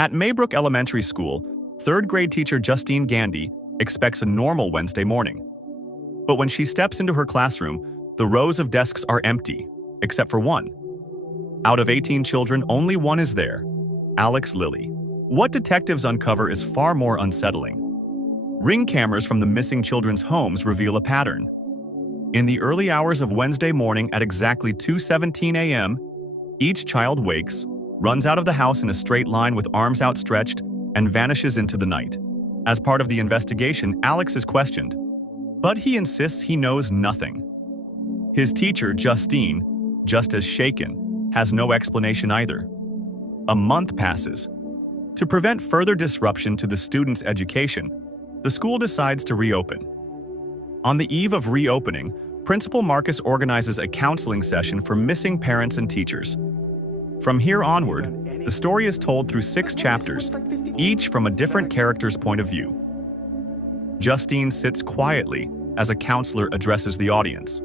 At Maybrook Elementary School, third-grade teacher Justine Gandy expects a normal Wednesday morning. But when she steps into her classroom, the rows of desks are empty, except for one. Out of 18 children, only one is there, Alex Lilly. What detectives uncover is far more unsettling. Ring cameras from the missing children's homes reveal a pattern. In the early hours of Wednesday morning at exactly 2:17 a.m., each child wakes, runs out of the house in a straight line with arms outstretched, and vanishes into the night. As part of the investigation, Alex is questioned, but he insists he knows nothing. His teacher, Justine, just as shaken, has no explanation either. A month passes. To prevent further disruption to the students' education, the school decides to reopen. On the eve of reopening, Principal Marcus organizes a counseling session for missing parents and teachers. From here onward, the story is told through 6 chapters, each from a different character's point of view. Justine sits quietly as a counselor addresses the audience.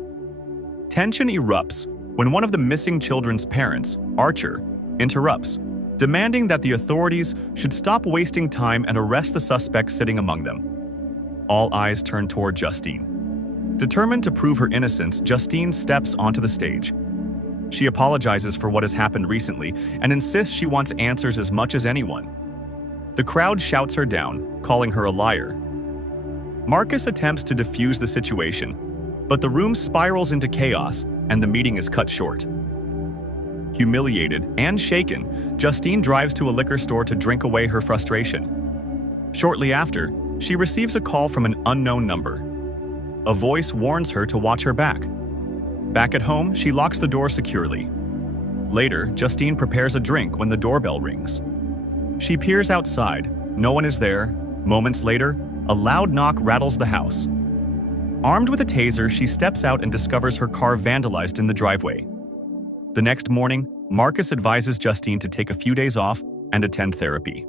Tension erupts when one of the missing children's parents, Archer, interrupts, demanding that the authorities should stop wasting time and arrest the suspect sitting among them. All eyes turn toward Justine. Determined to prove her innocence, Justine steps onto the stage. She apologizes for what has happened recently and insists she wants answers as much as anyone. The crowd shouts her down, calling her a liar. Marcus attempts to defuse the situation, but the room spirals into chaos and the meeting is cut short. Humiliated and shaken, Justine drives to a liquor store to drink away her frustration. Shortly after, she receives a call from an unknown number. A voice warns her to watch her back. Back at home, she locks the door securely. Later, Justine prepares a drink when the doorbell rings. She peers outside. No one is there. Moments later, a loud knock rattles the house. Armed with a taser, she steps out and discovers her car vandalized in the driveway. The next morning, Marcus advises Justine to take a few days off and attend therapy.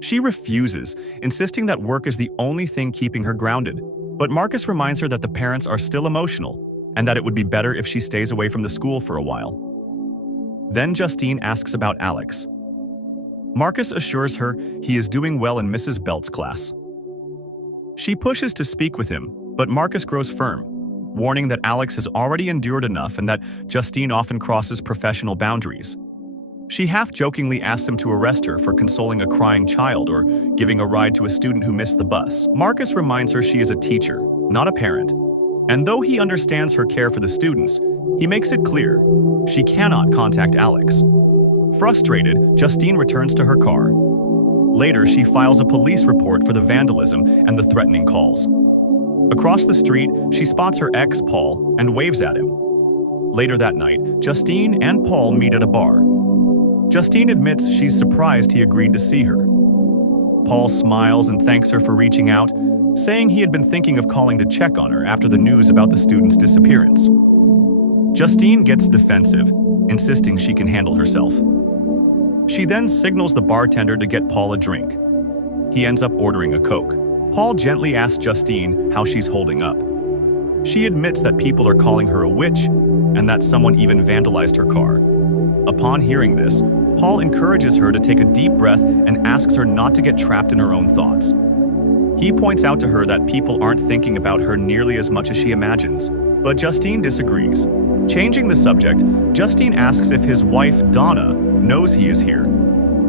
She refuses, insisting that work is the only thing keeping her grounded. But Marcus reminds her that the parents are still emotional and that it would be better if she stays away from the school for a while. Then Justine asks about Alex. Marcus assures her he is doing well in Mrs. Belt's class. She pushes to speak with him, but Marcus grows firm, warning that Alex has already endured enough and that Justine often crosses professional boundaries. She half-jokingly asks him to arrest her for consoling a crying child or giving a ride to a student who missed the bus. Marcus reminds her she is a teacher, not a parent. And though he understands her care for the students, he makes it clear she cannot contact Alex. Frustrated, Justine returns to her car. Later, she files a police report for the vandalism and the threatening calls. Across the street, she spots her ex, Paul, and waves at him. Later that night, Justine and Paul meet at a bar. Justine admits she's surprised he agreed to see her. Paul smiles and thanks her for reaching out, saying he had been thinking of calling to check on her after the news about the student's disappearance. Justine gets defensive, insisting she can handle herself. She then signals the bartender to get Paul a drink. He ends up ordering a Coke. Paul gently asks Justine how she's holding up. She admits that people are calling her a witch and that someone even vandalized her car. Upon hearing this, Paul encourages her to take a deep breath and asks her not to get trapped in her own thoughts. He points out to her that people aren't thinking about her nearly as much as she imagines, but Justine disagrees. Changing the subject, Justine asks if his wife, Donna, knows he is here.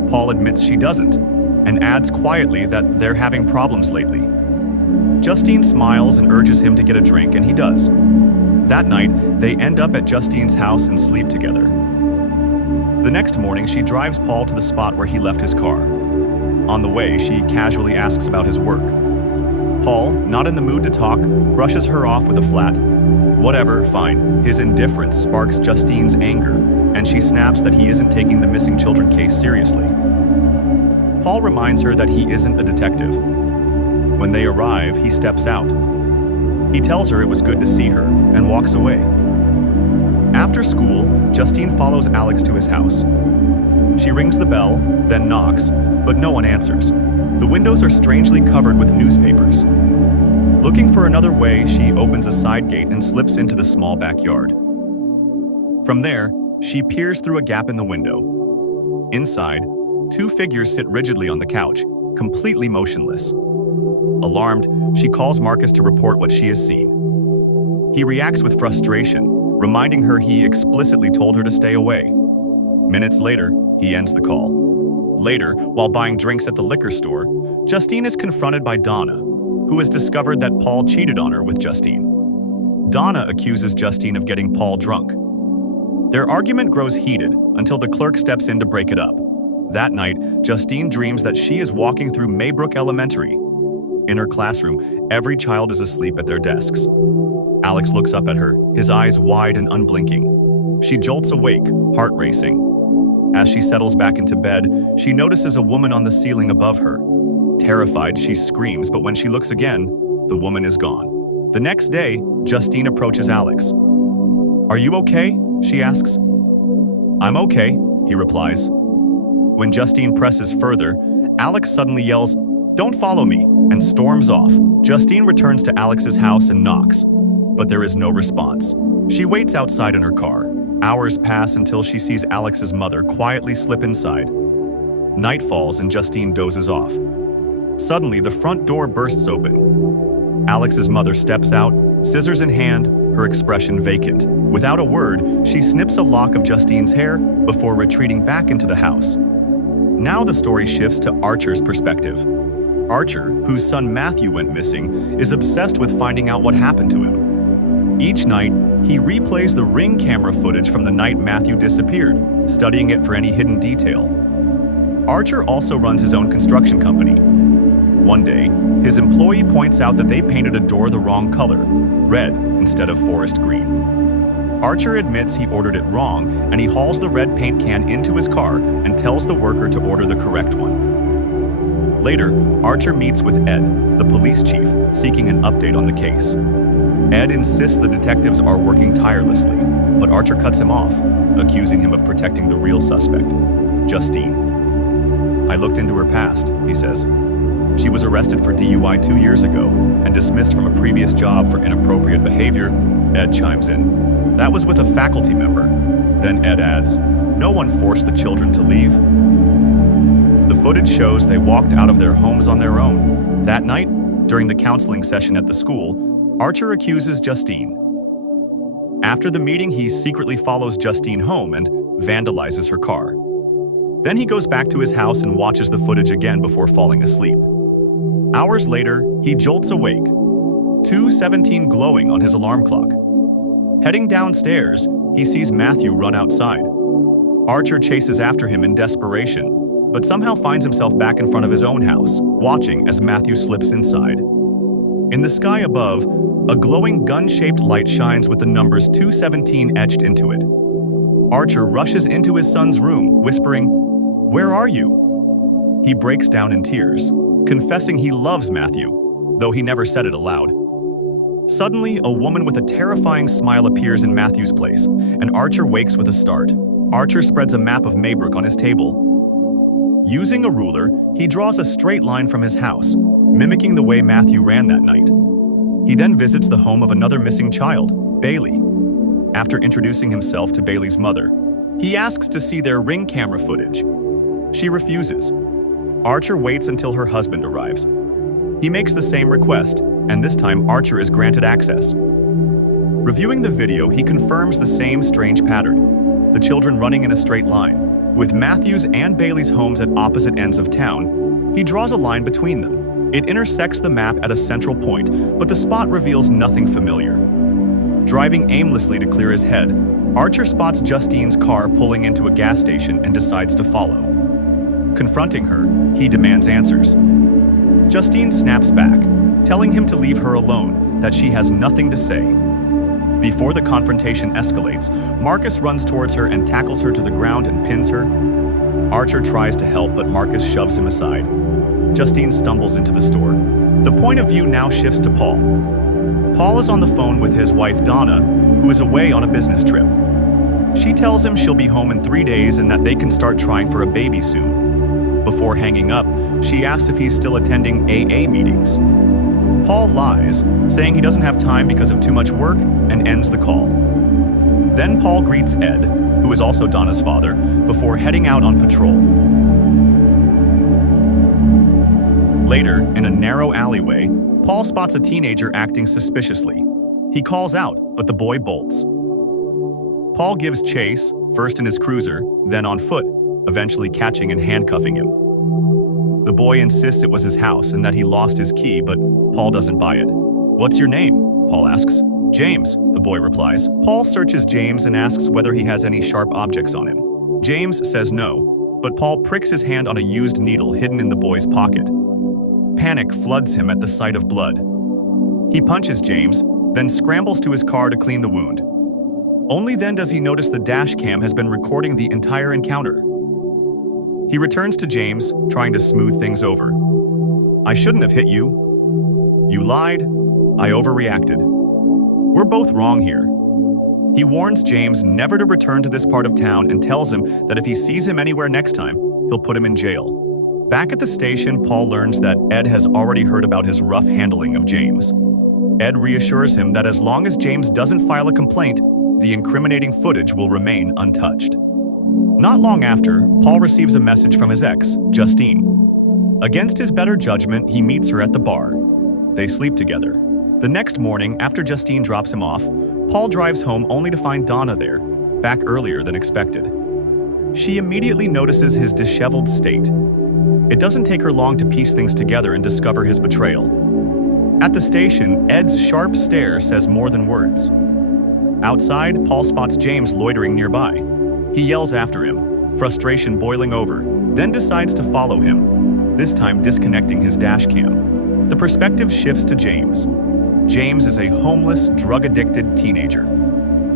Paul admits she doesn't, and adds quietly that they're having problems lately. Justine smiles and urges him to get a drink, and he does. That night, they end up at Justine's house and sleep together. The next morning, she drives Paul to the spot where he left his car. On the way, she casually asks about his work. Paul, not in the mood to talk, brushes her off with a flat, "Whatever, fine." His indifference sparks Justine's anger, and she snaps that he isn't taking the missing children case seriously. Paul reminds her that he isn't a detective. When they arrive, he steps out. He tells her it was good to see her, and walks away. After school, Justine follows Alex to his house. She rings the bell, then knocks, but no one answers. The windows are strangely covered with newspapers. Looking for another way, she opens a side gate and slips into the small backyard. From there, she peers through a gap in the window. Inside, two figures sit rigidly on the couch, completely motionless. Alarmed, she calls Marcus to report what she has seen. He reacts with frustration, reminding her he explicitly told her to stay away. Minutes later, he ends the call. Later, while buying drinks at the liquor store, Justine is confronted by Donna, who has discovered that Paul cheated on her with Justine. Donna accuses Justine of getting Paul drunk. Their argument grows heated until the clerk steps in to break it up. That night, Justine dreams that she is walking through Maybrook Elementary. In her classroom, every child is asleep at their desks. Alex looks up at her, his eyes wide and unblinking. She jolts awake, heart racing. As she settles back into bed, she notices a woman on the ceiling above her. Terrified, she screams, but when she looks again, the woman is gone. The next day, Justine approaches Alex. "Are you okay?" she asks. "I'm okay," he replies. When Justine presses further, Alex suddenly yells, "Don't follow me," and storms off. Justine returns to Alex's house and knocks, but there is no response. She waits outside in her car. Hours pass until she sees Alex's mother quietly slip inside. Night falls and Justine dozes off. Suddenly, the front door bursts open. Alex's mother steps out, scissors in hand, her expression vacant. Without a word, she snips a lock of Justine's hair before retreating back into the house. Now the story shifts to Archer's perspective. Archer, whose son Matthew went missing, is obsessed with finding out what happened to him. Each night, he replays the Ring camera footage from the night Matthew disappeared, studying it for any hidden detail. Archer also runs his own construction company. One day, his employee points out that they painted a door the wrong color, red instead of forest green. Archer admits he ordered it wrong, and he hauls the red paint can into his car and tells the worker to order the correct one. Later, Archer meets with Ed, the police chief, seeking an update on the case. Ed insists the detectives are working tirelessly, but Archer cuts him off, accusing him of protecting the real suspect, Justine. "I looked into her past," he says. "She was arrested for DUI 2 years ago and dismissed from a previous job for inappropriate behavior." Ed chimes in. "That was with a faculty member." Then Ed adds, "No one forced the children to leave." The footage shows they walked out of their homes on their own. That night, during the counseling session at the school, Archer accuses Justine. After the meeting, he secretly follows Justine home and vandalizes her car. Then he goes back to his house and watches the footage again before falling asleep. Hours later, he jolts awake, 2:17 glowing on his alarm clock. Heading downstairs, he sees Matthew run outside. Archer chases after him in desperation, but somehow finds himself back in front of his own house, watching as Matthew slips inside. In the sky above, a glowing gun-shaped light shines with the numbers 217 etched into it. Archer rushes into his son's room, whispering, "Where are you?" He breaks down in tears, confessing he loves Matthew, though he never said it aloud. Suddenly, a woman with a terrifying smile appears in Matthew's place, and Archer wakes with a start. Archer spreads a map of Maybrook on his table. Using a ruler, he draws a straight line from his house, mimicking the way Matthew ran that night. He then visits the home of another missing child, Bailey. After introducing himself to Bailey's mother, he asks to see their Ring camera footage. She refuses. Archer waits until her husband arrives. He makes the same request, and this time Archer is granted access. Reviewing the video, he confirms the same strange pattern, the children running in a straight line. With Matthew's and Bailey's homes at opposite ends of town, he draws a line between them. It intersects the map at a central point, but the spot reveals nothing familiar. Driving aimlessly to clear his head, Archer spots Justine's car pulling into a gas station and decides to follow. Confronting her, he demands answers. Justine snaps back, telling him to leave her alone, that she has nothing to say. Before the confrontation escalates, Marcus runs towards her and tackles her to the ground and pins her. Archer tries to help, but Marcus shoves him aside. Justine stumbles into the store. The point of view now shifts to Paul. Paul is on the phone with his wife Donna, who is away on a business trip. She tells him she'll be home in 3 days and that they can start trying for a baby soon. Before hanging up, she asks if he's still attending AA meetings. Paul lies, saying he doesn't have time because of too much work, and ends the call. Then Paul greets Ed, who is also Donna's father, before heading out on patrol. Later, in a narrow alleyway, Paul spots a teenager acting suspiciously. He calls out, but the boy bolts. Paul gives chase, first in his cruiser, then on foot, eventually catching and handcuffing him. The boy insists it was his house and that he lost his key, but Paul doesn't buy it. "What's your name?" Paul asks. "James," the boy replies. Paul searches James and asks whether he has any sharp objects on him. James says no, but Paul pricks his hand on a used needle hidden in the boy's pocket. Panic floods him at the sight of blood. He punches James, then scrambles to his car to clean the wound. Only then does he notice the dash cam has been recording the entire encounter. He returns to James, trying to smooth things over. "I shouldn't have hit you. You lied. I overreacted. We're both wrong here." He warns James never to return to this part of town and tells him that if he sees him anywhere next time, he'll put him in jail. Back at the station, Paul learns that Ed has already heard about his rough handling of James. Ed reassures him that as long as James doesn't file a complaint, the incriminating footage will remain untouched. Not long after, Paul receives a message from his ex, Justine. Against his better judgment, he meets her at the bar. They sleep together. The next morning, after Justine drops him off, Paul drives home only to find Donna there, back earlier than expected. She immediately notices his disheveled state. It doesn't take her long to piece things together and discover his betrayal. At the station, Ed's sharp stare says more than words. Outside, Paul spots James loitering nearby. He yells after him, frustration boiling over, then decides to follow him, this time disconnecting his dash cam. The perspective shifts to James. James is a homeless, drug-addicted teenager.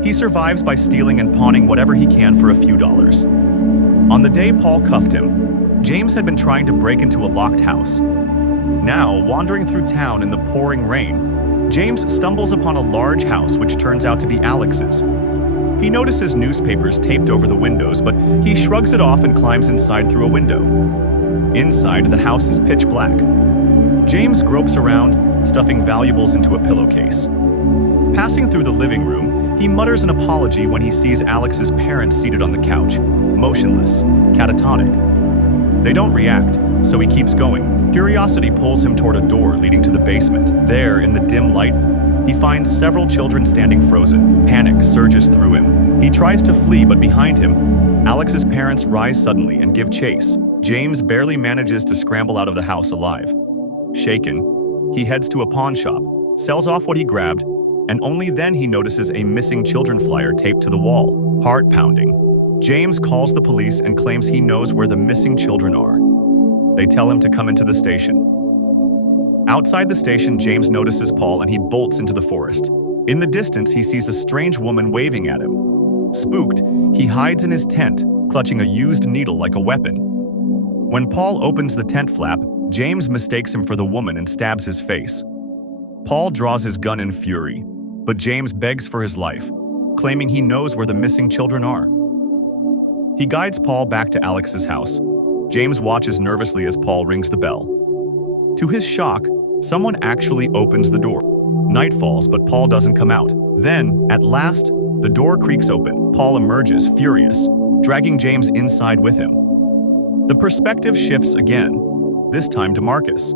He survives by stealing and pawning whatever he can for a few dollars. On the day Paul cuffed him, James had been trying to break into a locked house. Now, wandering through town in the pouring rain, James stumbles upon a large house which turns out to be Alex's. He notices newspapers taped over the windows, but he shrugs it off and climbs inside through a window. Inside, the house is pitch black. James gropes around, stuffing valuables into a pillowcase. Passing through the living room, he mutters an apology when he sees Alex's parents seated on the couch, motionless, catatonic. They don't react, so he keeps going. Curiosity pulls him toward a door leading to the basement. There, in the dim light, he finds several children standing frozen. Panic surges through him. He tries to flee, but behind him, Alex's parents rise suddenly and give chase. James barely manages to scramble out of the house alive. Shaken, he heads to a pawn shop, sells off what he grabbed, and only then he notices a missing children flyer taped to the wall. Heart pounding. James calls the police and claims he knows where the missing children are. They tell him to come into the station. Outside the station, James notices Paul and he bolts into the forest. In the distance, he sees a strange woman waving at him. Spooked, he hides in his tent, clutching a used needle like a weapon. When Paul opens the tent flap, James mistakes him for the woman and stabs his face. Paul draws his gun in fury, but James begs for his life, claiming he knows where the missing children are. He guides Paul back to Alex's house. James watches nervously as Paul rings the bell. To his shock, someone actually opens the door. Night falls, but Paul doesn't come out. Then, at last, the door creaks open. Paul emerges, furious, dragging James inside with him. The perspective shifts again, this time to Marcus.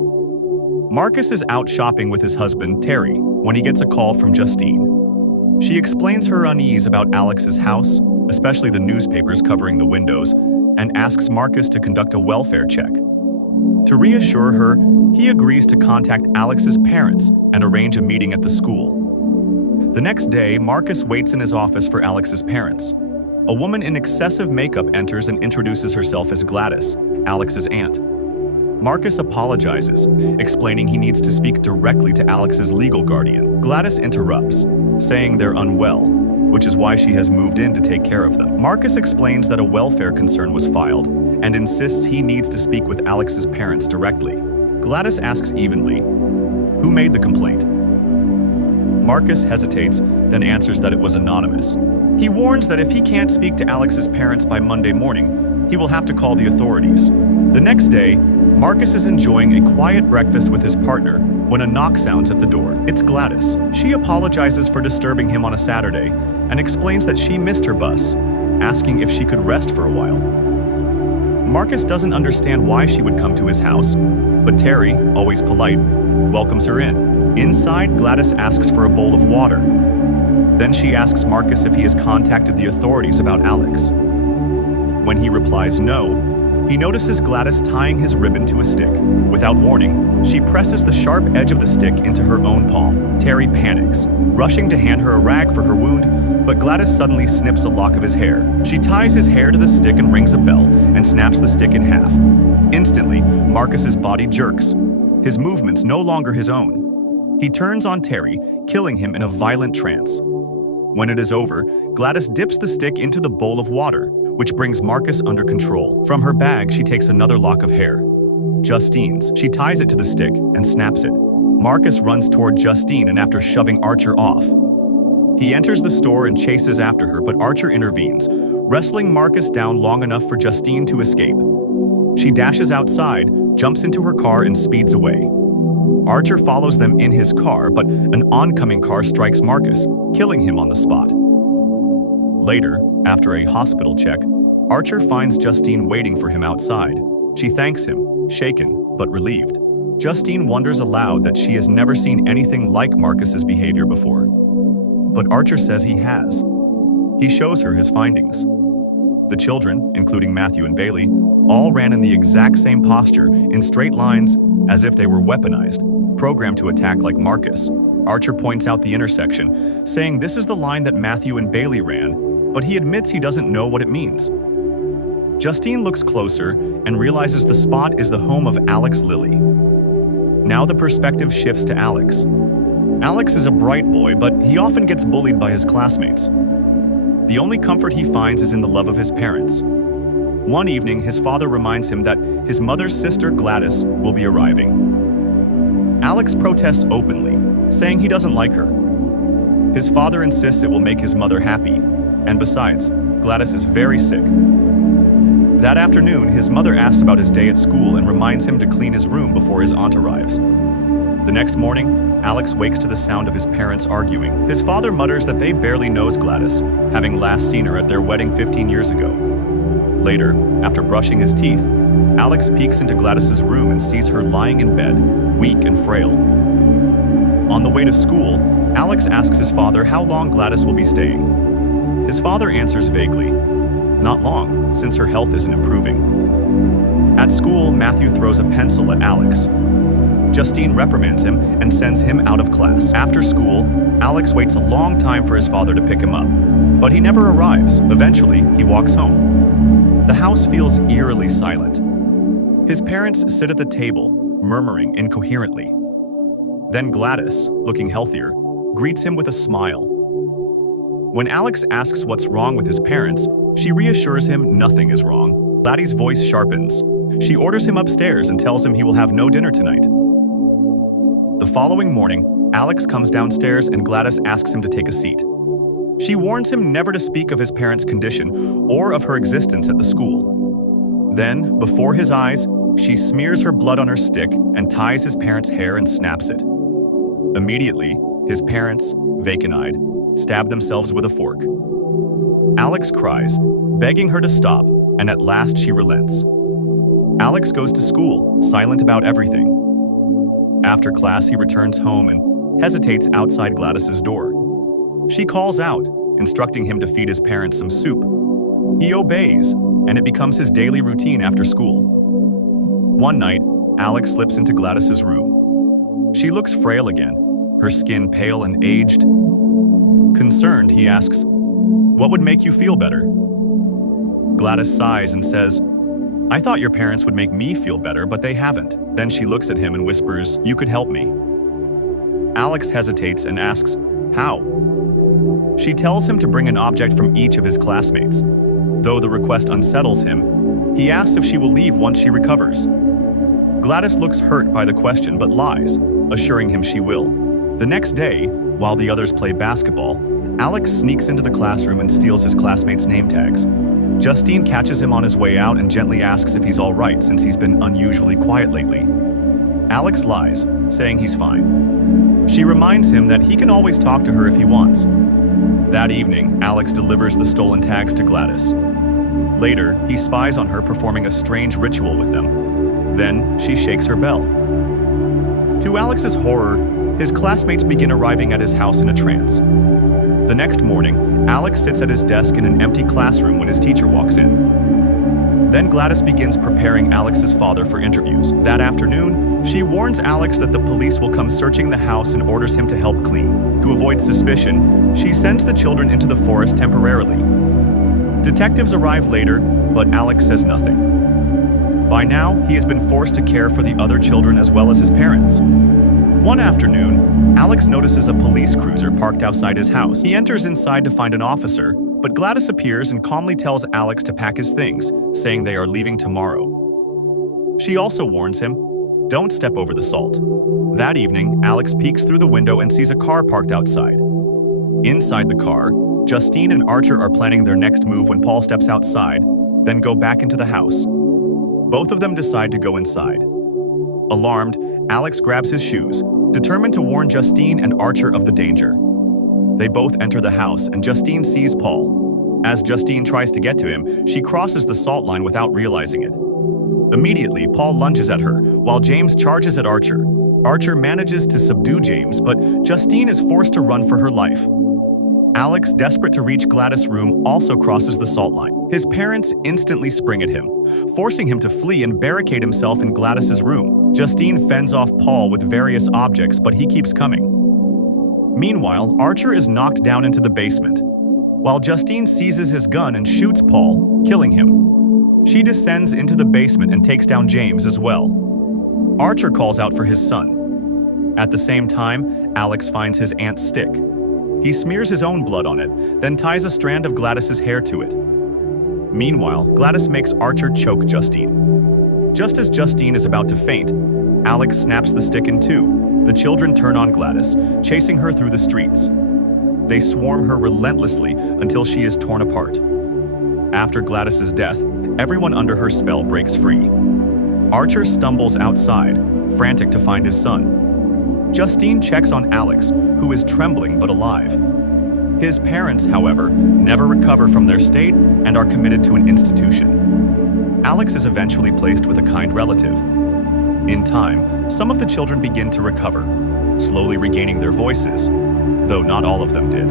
Marcus is out shopping with his husband, Terry, when he gets a call from Justine. She explains her unease about Alex's house, especially the newspapers covering the windows, and asks Marcus to conduct a welfare check. To reassure her, he agrees to contact Alex's parents and arrange a meeting at the school. The next day, Marcus waits in his office for Alex's parents. A woman in excessive makeup enters and introduces herself as Gladys, Alex's aunt. Marcus apologizes, explaining he needs to speak directly to Alex's legal guardian. Gladys interrupts, saying they're unwell, which is why she has moved in to take care of them. Marcus explains that a welfare concern was filed and insists he needs to speak with Alex's parents directly. Gladys asks evenly, "Who made the complaint?" Marcus hesitates, then answers that it was anonymous. He warns that if he can't speak to Alex's parents by Monday morning, he will have to call the authorities. The next day, Marcus is enjoying a quiet breakfast with his partner when a knock sounds at the door. It's Gladys. She apologizes for disturbing him on a Saturday and explains that she missed her bus, asking if she could rest for a while. Marcus doesn't understand why she would come to his house, But Terry, always polite, welcomes her in. Inside, Gladys asks for a bowl of water. Then she asks Marcus if he has contacted the authorities about Alex. When he replies no, he notices Gladys tying his ribbon to a stick. Without warning, she presses the sharp edge of the stick into her own palm. Terry panics, rushing to hand her a rag for her wound, but Gladys suddenly snips a lock of his hair. She ties his hair to the stick and rings a bell and snaps the stick in half. Instantly, Marcus's body jerks, his movements no longer his own. He turns on Terry, killing him in a violent trance. When it is over, Gladys dips the stick into the bowl of water, which brings Marcus under control. From her bag, she takes another lock of hair, Justine's. She ties it to the stick and snaps it. Marcus runs toward Justine and after shoving Archer off. He enters the store and chases after her, but Archer intervenes, wrestling Marcus down long enough for Justine to escape. She dashes outside, jumps into her car and speeds away. Archer follows them in his car, but an oncoming car strikes Marcus, killing him on the spot. Later, after a hospital check, Archer finds Justine waiting for him outside. She thanks him, shaken but relieved. Justine wonders aloud that she has never seen anything like Marcus's behavior before. But Archer says he has. He shows her his findings. The children, including Matthew and Bailey, all ran in the exact same posture, in straight lines, as if they were weaponized, programmed to attack like Marcus. Archer points out the intersection, saying this is the line that Matthew and Bailey ran, but he admits he doesn't know what it means. Justine looks closer and realizes the spot is the home of Alex Lilly. Now the perspective shifts to Alex. Alex is a bright boy, but he often gets bullied by his classmates. The only comfort he finds is in the love of his parents. One evening, his father reminds him that his mother's sister Gladys will be arriving. Alex protests openly, saying he doesn't like her. His father insists it will make his mother happy, and besides, Gladys is very sick. That afternoon, his mother asks about his day at school and reminds him to clean his room before his aunt arrives. The next morning, Alex wakes to the sound of his parents arguing. His father mutters that they barely knows Gladys, having last seen her at their wedding 15 years ago. Later, after brushing his teeth, Alex peeks into Gladys's room and sees her lying in bed, weak and frail. On the way to school, Alex asks his father how long Gladys will be staying. His father answers vaguely, not long, since her health isn't improving. At school, Matthew throws a pencil at Alex. Justine reprimands him and sends him out of class. After school, Alex waits a long time for his father to pick him up, but he never arrives. Eventually, he walks home. The house feels eerily silent. His parents sit at the table, murmuring incoherently. Then Gladys, looking healthier, greets him with a smile. When Alex asks what's wrong with his parents, she reassures him nothing is wrong. Laddie's voice sharpens. She orders him upstairs and tells him he will have no dinner tonight. The following morning, Alex comes downstairs and Gladys asks him to take a seat. She warns him never to speak of his parents' condition or of her existence at the school. Then, before his eyes, she smears her blood on her stick and ties his parents' hair and snaps it. Immediately, his parents, vacant-eyed, stab themselves with a fork. Alex cries, begging her to stop, and at last she relents. Alex goes to school, silent about everything. After class, he returns home and hesitates outside Gladys's door. She calls out, instructing him to feed his parents some soup. He obeys, and it becomes his daily routine after school. One night, Alex slips into Gladys's room. She looks frail again, her skin pale and aged. Concerned, he asks, "What would make you feel better?" Gladys sighs and says, "I thought your parents would make me feel better, but they haven't." Then she looks at him and whispers, "You could help me." Alex hesitates and asks, "How?" She tells him to bring an object from each of his classmates. Though the request unsettles him, he asks if she will leave once she recovers. Gladys looks hurt by the question but lies, assuring him she will. The next day, while the others play basketball, Alex sneaks into the classroom and steals his classmates' name tags. Justine catches him on his way out and gently asks if he's all right since he's been unusually quiet lately. Alex lies, saying he's fine. She reminds him that he can always talk to her if he wants. That evening, Alex delivers the stolen tags to Gladys. Later, he spies on her performing a strange ritual with them. Then she shakes her bell. To Alex's horror, his classmates begin arriving at his house in a trance. The next morning, Alex sits at his desk in an empty classroom when his teacher walks in. Then Gladys begins preparing Alex's father for interviews. That afternoon, she warns Alex that the police will come searching the house and orders him to help clean. To avoid suspicion, she sends the children into the forest temporarily. Detectives arrive later, but Alex says nothing. By now, he has been forced to care for the other children as well as his parents. One afternoon, Alex notices a police cruiser parked outside his house. He enters inside to find an officer, but Gladys appears and calmly tells Alex to pack his things, saying they are leaving tomorrow. She also warns him, "Don't step over the salt." That evening, Alex peeks through the window and sees a car parked outside. Inside the car, Justine and Archer are planning their next move when Paul steps outside, then go back into the house. Both of them decide to go inside. Alarmed, Alex grabs his shoes, determined to warn Justine and Archer of the danger. They both enter the house and Justine sees Paul. As Justine tries to get to him, she crosses the salt line without realizing it. Immediately, Paul lunges at her, while James charges at Archer. Archer manages to subdue James, but Justine is forced to run for her life. Alex, desperate to reach Gladys' room, also crosses the salt line. His parents instantly spring at him, forcing him to flee and barricade himself in Gladys' room. Justine fends off Paul with various objects, but he keeps coming. Meanwhile, Archer is knocked down into the basement, while Justine seizes his gun and shoots Paul, killing him. She descends into the basement and takes down James as well. Archer calls out for his son. At the same time, Alex finds his aunt's stick. He smears his own blood on it, then ties a strand of Gladys' hair to it. Meanwhile, Gladys makes Archer choke Justine. Just as Justine is about to faint, Alex snaps the stick in two. The children turn on Gladys, chasing her through the streets. They swarm her relentlessly until she is torn apart. After Gladys' death, everyone under her spell breaks free. Archer stumbles outside, frantic to find his son. Justine checks on Alex, who is trembling but alive. His parents, however, never recover from their state and are committed to an institution. Alex is eventually placed with a kind relative. In time, some of the children begin to recover, slowly regaining their voices, though not all of them did.